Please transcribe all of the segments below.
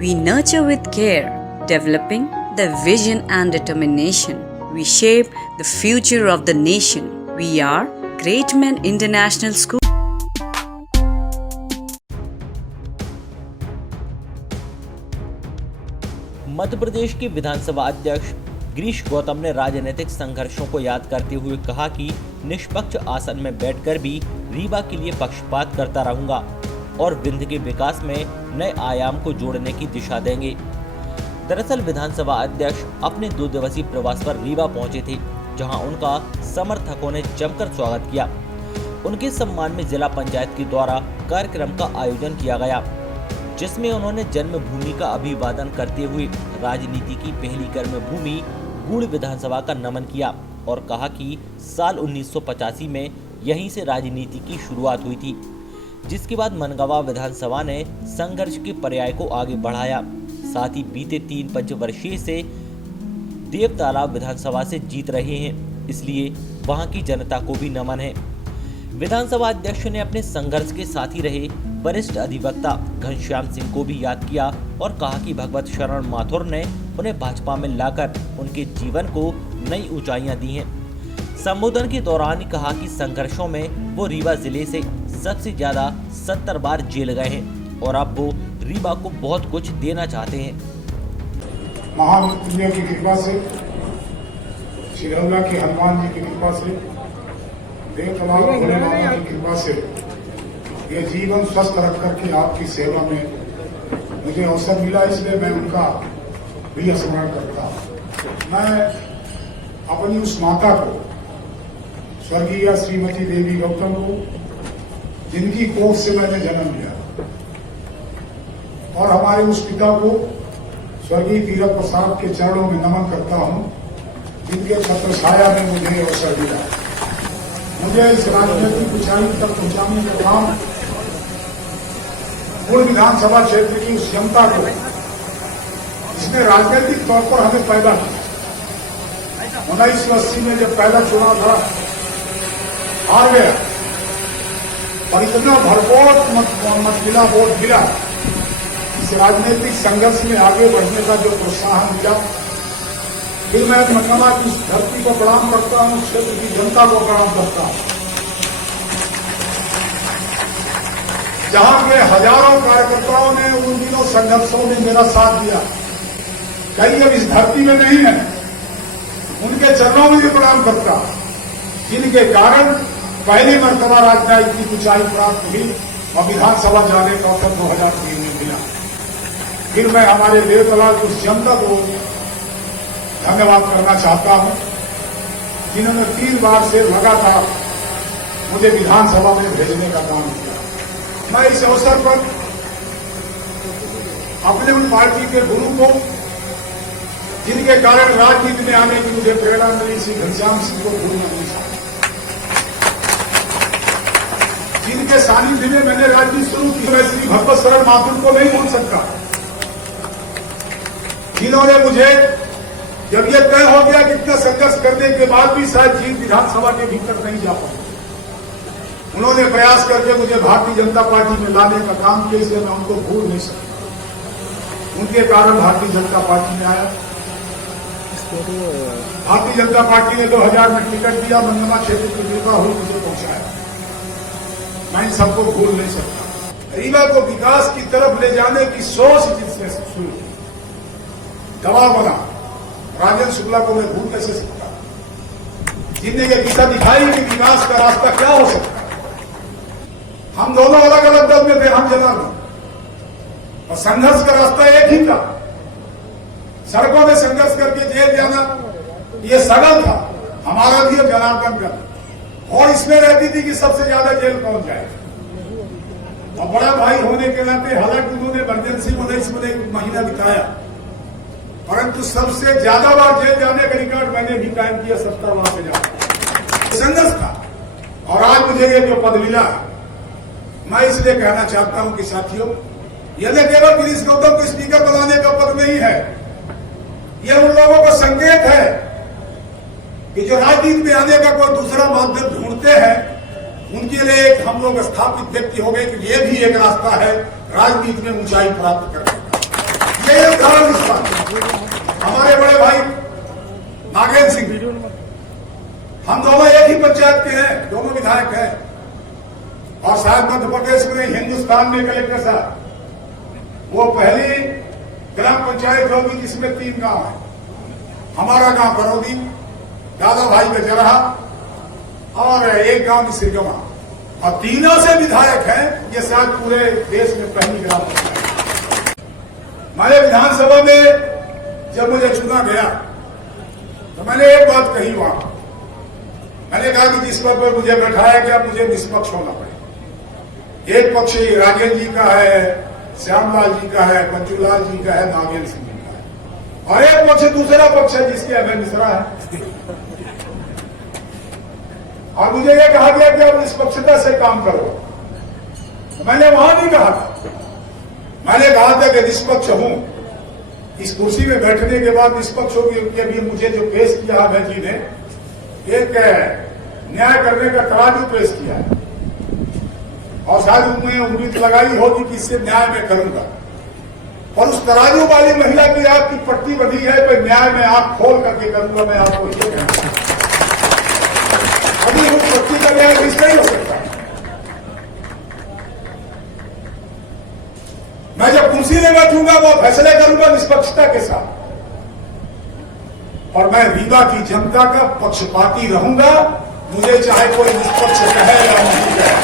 We nurture with care, developing the vision and determination. We shape the future of the nation. We are Great Men International School. Madhya Pradesh के विधानसभा अध्यक्ष गिरीश गौतम ने राजनीतिक संघर्षों को याद करते हुए कहा कि निष्पक्ष आसन में बैठकर भी रीवा के लिए पक्षपात करता रहूंगा और विंध्य के विकास में नए आयाम को जोड़ने की दिशा देंगे। दरअसल विधानसभा अध्यक्ष अपने 2 दिवसीय प्रवास पर रीवा पहुंचे थे, जहां उनका समर्थकों ने जमकर स्वागत किया। उनके सम्मान में जिला पंचायत के द्वारा कार्यक्रम का आयोजन किया गया, जिसमें उन्होंने जन्मभूमि का अभिवादन करते हुए राजनीति की पहली कर्मभूमि गूढ़ विधानसभा का नमन किया और कहा कि साल 1985 में यहीं से राजनीति की शुरुआत हुई थी, जिसके बाद मनगावा विधानसभा ने संघर्ष के पर्याय को आगे बढ़ाया। साथ ही बीते 3 पंचवर्षीय से देवतालाब विधानसभा से जीत रहे हैं, इसलिए वहां की जनता को भी नमन है। विधानसभा अध्यक्ष ने अपने संघर्ष के साथी रहे वरिष्ठ अधिवक्ता घनश्याम सिंह को भी याद किया और कहा कि भगवत शरण माथुर ने उन्हें भाजपा में लाकर उनके जीवन को नई ऊंचाइयां दी हैं। संबोधन के दौरान कहा कि संघर्षों में वो रीवा जिले से सबसे ज्यादा 70 बार जेल गए हैं और अब वो रीवा को बहुत कुछ देना चाहते हैं। महामृत्युंजय की कृपा से, शिरौला के हनुमान जी की कृपा से, देवतालाब भोले बाबा की कृपा से ये जीवन स्वस्थ रख करके आपकी सेवा में मुझे अवसर मिला, इसलिए मैं उनका भी स्मरण करता हूँ। मैं अपनी उस माता को, स्वर्गीय श्रीमती देवी गौतम को, जिनकी कोख से मैंने जन्म लिया, और हमारे उस पिता को, स्वर्गीय तीरथ प्रसाद के चरणों में नमन करता हूँ, जिनके छत्र छाया में मुझे अवसर मिला। मुझे इस राजनीतिक ऊंचाई तक पहुंचाने का काम गूढ़ विधानसभा क्षेत्र की उस जनता को, जिसने राजनीतिक तौर पर हमें पैदा किया। 1980 में जब पहला चुनाव था, हार गया और इतना भरपूर मत मिला, वोट गिरा। इस राजनीतिक संघर्ष में आगे बढ़ने का जो प्रोत्साहन मिला, फिर मैं मनगावा की धरती को प्रणाम करता हूं, क्षेत्र की जनता को प्रणाम करता हूं, जहां के हजारों कार्यकर्ताओं ने उन दिनों संघर्षों में मेरा साथ दिया। कई अब इस धरती में नहीं है, उनके चरणों में भी प्रणाम करता, जिनके कारण पहली मर्तबा राजनीतिक ऊंचाई प्राप्त हुई और विधानसभा जाने का अवसर 2003 में मिला। फिर मैं हमारे देवतालाब की उस जनता को धन्यवाद करना चाहता हूं, जिन्होंने 3 बार से लगातार मुझे विधानसभा में भेजने का काम किया। मैं इस अवसर पर अपने उन पार्टी के गुरु को, जिनके कारण राजनीति में आने की मुझे प्रेरणा मिली, श्री घनश्याम सिंह को भूलना नहीं चाहता, जिनके सानिध्य में मैंने राजनीति शुरू की। मैं श्री भगवत शरण माथुर को नहीं भूल सकता, जिन्होंने मुझे, जब यह तय हो गया कि इतना संघर्ष करने के बाद भी शायद जीत विधानसभा के भीतर नहीं जा पाए, उन्होंने प्रयास करके मुझे भारतीय जनता पार्टी में लाने का काम किया, इसलिए मैं उनको भूल नहीं सकता। उनके कारण भारतीय जनता पार्टी में आया। भारतीय जनता पार्टी ने 2000 में टिकट दिया, मनगावा क्षेत्र की कृपा हुई, मुझे पहुंचाया। मैं इन सबको भूल नहीं सकता। रीवा को विकास की तरफ ले जाने की सोच जिसने शुरू की, दबाव बना, राजेंद्र शुक्ला को मैं भूल कैसे सकता, जिनने ये दिशा दिखाई कि विकास का रास्ता क्या हो सकता है। हम दोनों अलग अलग दल में थे, हम जना में, और संघर्ष का रास्ता एक ही था। सड़कों में संघर्ष करके जेल जाना ये सरल था, हमारा भी जनार्दन का, और इसमें रहती थी कि सबसे ज्यादा जेल कौन जाए। और बड़ा भाई होने के नाते, हालांकि उन्होंने इमरजेंसी में 19 महीना बिताया, परंतु सबसे ज्यादा बार जेल जाने का रिकॉर्ड मैंने भी कायम किया, 70 बार से ज्यादा संघर्ष था। और आज मुझे ये जो पद मिला, मैं इसलिए कहना चाहता हूं कि साथियों, यह न केवल गिरीश गौतम को स्पीकर बनाने का पद नहीं है, यह उन लोगों को संकेत है कि जो राजनीति में आने का कोई दूसरा माध्यम ढूंढते हैं, उनके लिए एक हम लोग स्थापित व्यक्ति हो गए कि यह भी एक रास्ता है राजनीति में ऊंचाई प्राप्त करने का। ये उदाहरण इस बात हमारे बड़े भाई नागेंद्र सिंह, हम दोनों एक ही पंचायत के हैं, दोनों विधायक हैं, और शायद मध्य प्रदेश में हिंदुस्तान में कलेक्टर साहब वो पहली ग्राम पंचायत होगी जिसमें 3 गांव है। हमारा गांव करौदी, दादा भाई का जरहा और एक गांव की सिरगमा, और तीनों से विधायक हैं। ये शायद पूरे देश में पहली ग्राम पंचायत। हमारे विधानसभा में जब मुझे चुना गया तो मैंने एक बात कही वहां, मैंने कहा कि जिस पद पर मुझे बैठाया गया मुझे निष्पक्ष होना पड़ेगा। एक पक्ष राजेंद्र जी का है, श्यामलाल जी का है, पंचूलाल जी का है, नागेंद्र सिंह जी का है, और एक पक्ष दूसरा पक्ष है जिसके अभय मिश्रा है। और मुझे यह कहा गया कि आप निष्पक्षता से काम करो। तो मैंने वहां भी कहा था, मैंने कहा था कि निष्पक्ष हूं, इस कुर्सी में बैठने के बाद निष्पक्ष होगी, क्योंकि अभी मुझे जो पेश किया अभय जी ने एक न्याय करने का तराजू पेश किया है, और शायद उन्हें उम्मीद लगाई होगी कि इससे न्याय में करूंगा, और उस तराजू वाली महिला की आपकी पट्टी बंधी है कि न्याय में आंख खोल करके करूंगा। मैं आपको ये कहूंगा अभी उस पट्टी का न्याय किस नहीं हो सकता। मैं जब कुर्सी में बैठूंगा वो फैसले करूंगा निष्पक्षता के साथ, और मैं रीवा की जनता का पक्षपाती रहूंगा, मुझे चाहे कोई निष्पक्ष कहे या नहीं कहे,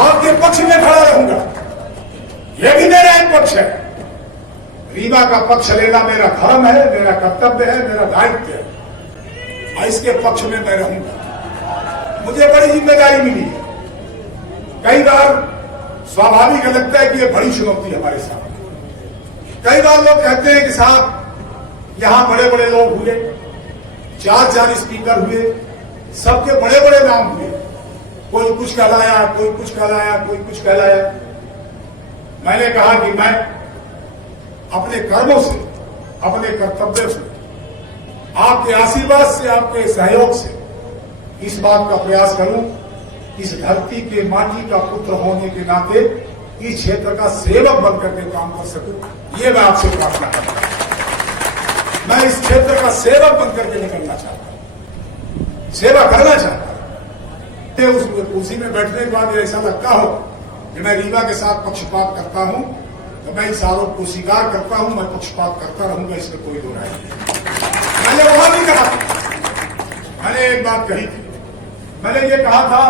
आपके पक्ष में खड़ा रहूंगा। यह भी मेरा एक पक्ष है। रीवा का पक्ष लेना मेरा धर्म है, मेरा कर्तव्य है, मेरा दायित्व है, और इसके पक्ष में मैं रहूंगा। मुझे बड़ी जिम्मेदारी मिली है। कई बार स्वाभाविक लगता है कि यह बड़ी चुनौती हमारे सामने। कई बार लोग कहते हैं कि साहब यहां बड़े बड़े लोग हुए, 4 स्पीकर हुए, सबके बड़े बड़े नाम हुए, कोई कुछ कहलाया, कोई कुछ कहलाया, कोई कुछ कहलाया। मैंने कहा कि मैं अपने कर्मों से, अपने कर्तव्यों से, आपके आशीर्वाद से, आपके सहयोग से इस बात का प्रयास करूं, इस धरती के माटी का पुत्र होने के नाते इस क्षेत्र का सेवक बनकर के काम कर सकूं। ये मैं आपसे प्रार्थना करता हूं। मैं इस क्षेत्र का सेवक बनकर के निकलना चाहता हूं, सेवा करना चाहता हूं। उस कुर्सी में बैठने के बाद ऐसा लगता हो कि मैं रीवा के साथ पक्षपात करता हूं, तो मैं इस आरोप को स्वीकार करता हूं। मैं पक्षपात करता रहूंगा, इसमें कोई दो राय नहीं। मैंने वहां भी कहा, मैंने एक बात कही थी, मैंने ये कहा था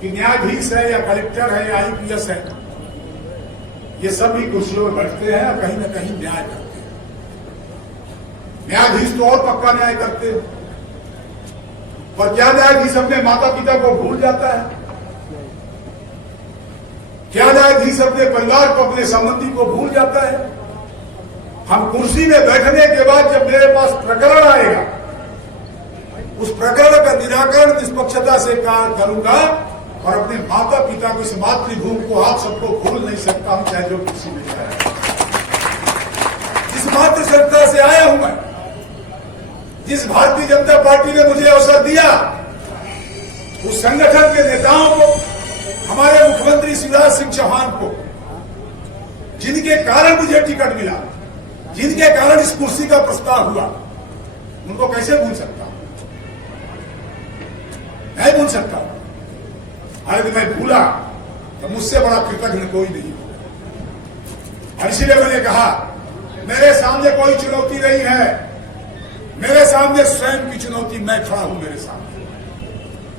कि न्यायाधीश है या कलेक्टर है या IPS है, ये सभी कुर्सियों में बैठते हैं और कहीं न कहीं न्याय करते हैं। न्यायाधीश तो और पक्का न्याय करते हैं, पर क्या न्यायाधीश अपने माता पिता को भूल जाता है? क्या न्यायाधीश अपने परिवार को, अपने संबंधी को भूल जाता है? हम कुर्सी में बैठने के बाद जब मेरे पास प्रकरण आएगा, उस प्रकरण का निराकरण निष्पक्षता से करूंगा, और अपने माता पिता को, इस मातृभूमि को, आप सबको भूल नहीं सकता हूं, चाहे जो कुर्सी में जाए। जिस मातृशक्ति से आया हूं मैं, जिस भारतीय जनता पार्टी ने मुझे अवसर दिया, उस संगठन के नेताओं को, हमारे मुख्यमंत्री शिवराज सिंह चौहान को, जिनके कारण मुझे टिकट मिला, जिनके कारण इस कुर्सी का प्रस्ताव हुआ, उनको कैसे भूल सकता हूं? नहीं भूल सकता। अरे मैं भूला तो मुझसे बड़ा कृतज्ञ कोई नहीं होगा। और इसीलिए मैंने कहा, मेरे सामने कोई चुनौती नहीं है, मेरे सामने स्वयं की चुनौती, मैं खड़ा हूं मेरे सामने।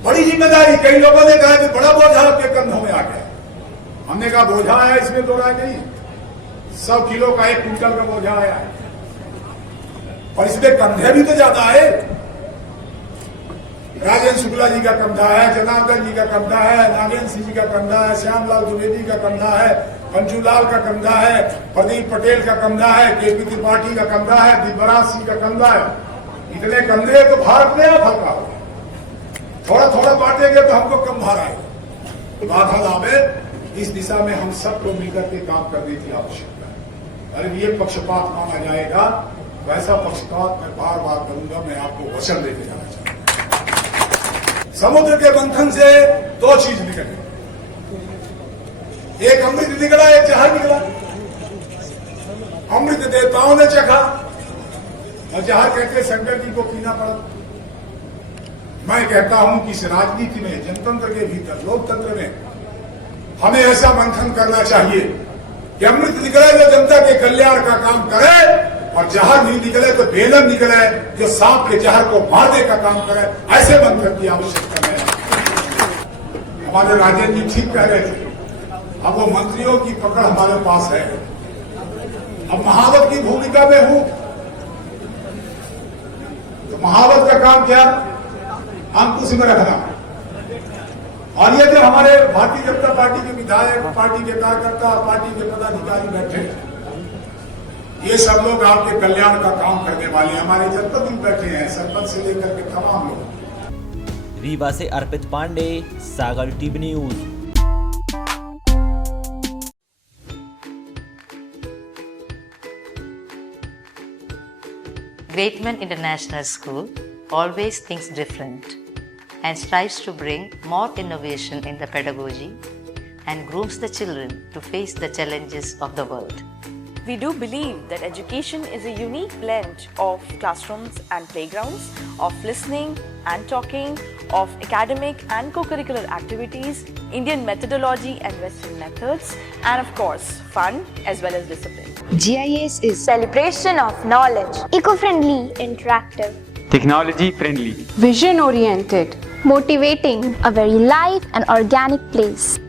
बड़ी जिम्मेदारी। कई लोगों ने कहा कि बड़ा बोझा आपके कंधों में आ गया। हमने कहा बोझा आया, इसमें दो राय नहीं। 100 किलो का 1 क्विंटल का बोझा आया है, और इसमें कंधे भी तो ज्यादा आए। राजेंद्र शुक्ला जी का कंधा है, जनार्दन जी का कंधा है, नागेंद्र सिंह जी का कंधा है, श्यामलाल द्विवेदी का कंधा है, पंचूलाल का कंधा है, प्रदीप पटेल का कंधा है, KP त्रिपाठी का कंधा है, दिव्यराज सिंह का कंधा है। इतने कंधे तो भारत में आप हल्का हो, थोड़ा थोड़ा बांटेंगे तो हमको कम भार आएगा। बाधा लाभे, इस दिशा में हम सबको मिलकर के काम करने की आवश्यकता है। अरे ये पक्षपात माना जाएगा, वैसा पक्षपात मैं बार बार करूंगा। मैं आपको वचन देके जाना चाहता हूं। समुद्र के मंथन से 2 चीज निकले, एक अमृत निकला, एक जहर निकला। अमृत देवताओं ने चखा और जहर कहते शंकर जी को पीना पड़ा। मैं कहता हूं कि इस राजनीति में, जनतंत्र के भीतर, लोकतंत्र में हमें ऐसा मंथन करना चाहिए कि अमृत निकले जो जनता के कल्याण का काम करे, और जहर नहीं निकले तो बेलम निकले जो सांप के जहर को मारने का काम करे। ऐसे मंथन की आवश्यकता है। हमारे राजेंद्र जी ठीक कह रहे थे, अब वो मंत्रियों की पकड़ हमारे पास है। अब महावत की भूमिका में हूं तो महावत का काम क्या, अंकुश में रखना। और ये जो हमारे भारतीय जनता पार्टी के विधायक, पार्टी के कार्यकर्ता और पार्टी के पदाधिकारी बैठे हैं, ये सब लोग आपके कल्याण का काम करने वाले हैं। हमारे जनपद में बैठे हैं, सरपंच से लेकर के तमाम लोग। रीवा से Arpit Pandey, Sagar TV news. Greatman International School always thinks different and strives to bring more innovation in the pedagogy and grooms the children to face the challenges of the world. We do believe that education is a unique blend of classrooms and playgrounds, of listening and talking, of academic and co-curricular activities, Indian methodology and Western methods, and of course, fun as well as discipline. GIS is celebration of knowledge, eco-friendly, interactive, technology friendly, vision oriented, motivating, a very live and organic place.